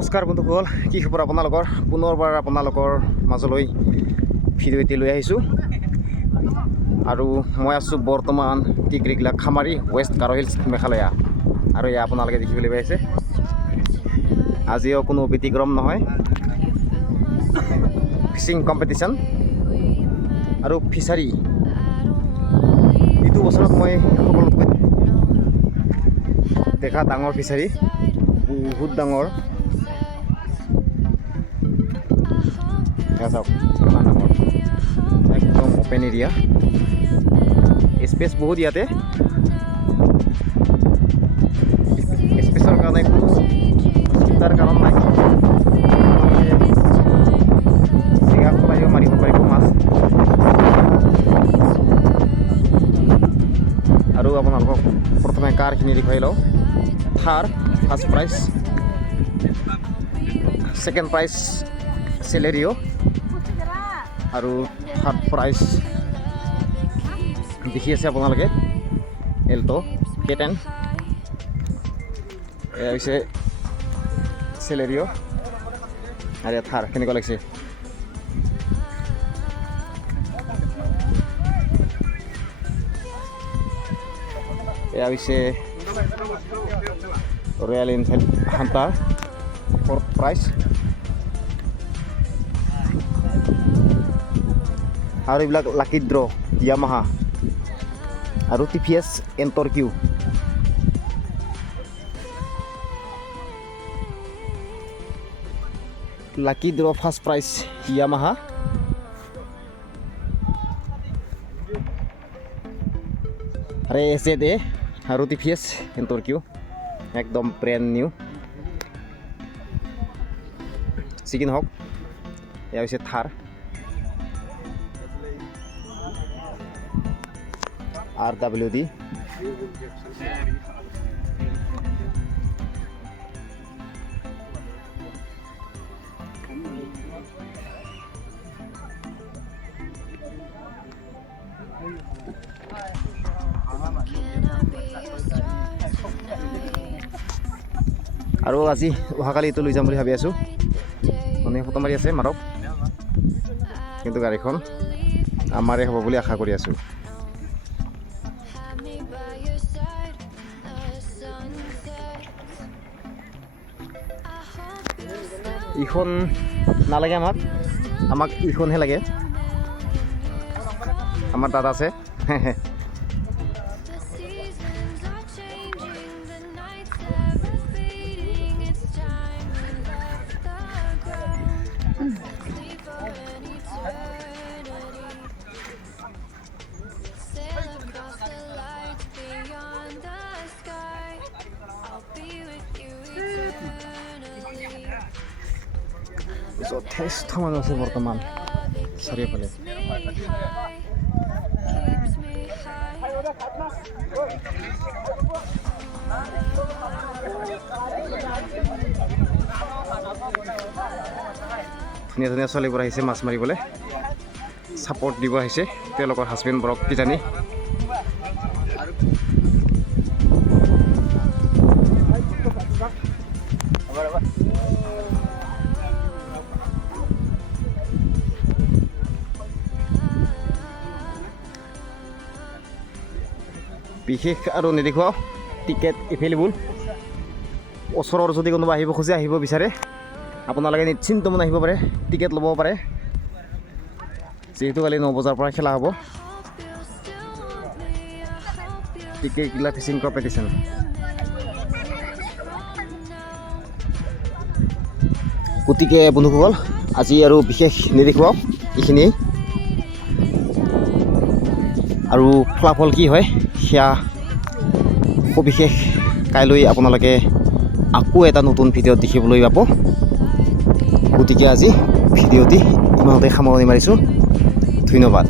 নমস্কাৰ বন্ধুসকল, কি খবৰ আপোনালোকৰ? পুনৰবাৰ আপোনালোকৰ মাজলৈ ভিডিঅ' এটি লৈ আহিছোঁ আৰু মই আছোঁ বৰ্তমান টিকৰিগলা খামাৰী ৱেষ্ট গাৰো হিলছ মেঘালয়া। আৰু এয়া আপোনালোকে দেখিবলৈ পাইছে, আজিও কোনো ব্যতিক্ৰম নহয়। ফিচিং কম্পিটিশ্যন আৰু ফিচাৰী এইটো বছৰত মই সকলোতকৈ দেখা ডাঙৰ ফিচাৰী, বহুত ডাঙৰ। চাওক কিমান ডাঙৰ, একদম অপেন এৰিয়া, স্পেচ বহুত ইয়াতে। স্পেচৰ কাৰণে কোনো চিন্তাৰ কাৰণ নাই, জেগা চলাইও মাৰিব পাৰিব মাছ। আৰু আপোনালোকক প্ৰথমে কাৰখিনি দেখুৱাই লওঁ। থাৰ ফাৰ্ষ্ট প্ৰাইজ, ছেকেণ্ড প্ৰাইজ চেলেৰিঅ' আৰু থাৰ্ড প্ৰাইজ দেখি আছে আপোনালোকে এল্টো K10। এয়া হৈছে চেলেৰিঅ' আৰু এয়া থাৰ। কেনেকুৱা লাগিছে? এয়া হৈছে Royal Enfield Hunter, fourth prize. আৰু এইবিলাক লাকি ড্ৰ, য়ামাহা আৰু TVS Ntorq. Lucky draw first prize Yamaha, আৰু SZA আৰু TVS এণ্টৰ কিউ, একদম ব্ৰেণ্ড নিউ। চিকেন হওক। এয়া হৈছে থাৰ, RWD। আৰু আজি অহাকালি এইটো লৈ যাম বুলি ভাবি আছোঁ। মানে ফটো মাৰি আছে মাৰক, কিন্তু গাড়ীখন আমাৰে হ'ব বুলি আশা কৰি আছোঁ। ইখন নালাগে আমাক ইখনহে লাগে। আমাৰ তাত আছে। যথেষ্ট মানুহ আছে বৰ্তমান চাৰিওফালে। ধুনীয়া ধুনীয়া ছোৱালীবোৰ আহিছে মাছ মাৰিবলৈ, ছাপৰ্ট দিব আহিছে তেওঁলোকৰ হাজবেণ্ডবোৰক কিজানি। বিশেষ আৰু নেদেখুৱাওঁ, টিকেট এভেইলেবল। ওচৰৰ যদি কোনোবা আহিব খোজে, আহিব বিচাৰে, আপোনালোকে নিশ্চিন্ত মনে আহিব পাৰে, টিকেট ল'ব পাৰে। যিহেতু কালি 9 বজাৰ পৰা খেলা হ'ব টিকৰিগলা ফিচিং কম্পিটিশ্যন। গতিকে বন্ধুসকল, আজি আৰু বিশেষ নেদেখুৱাওঁ, এইখিনিয়ে। আৰু ফলাফল কি হয় সেয়া সবিশেষ কাইলৈ আপোনালোকে আকৌ এটা নতুন ভিডিঅ'ত দেখিবলৈ পাব। গতিকে আজি ভিডিঅ'টি ইমানতে সামৰণি মাৰিছোঁ। ধন্যবাদ।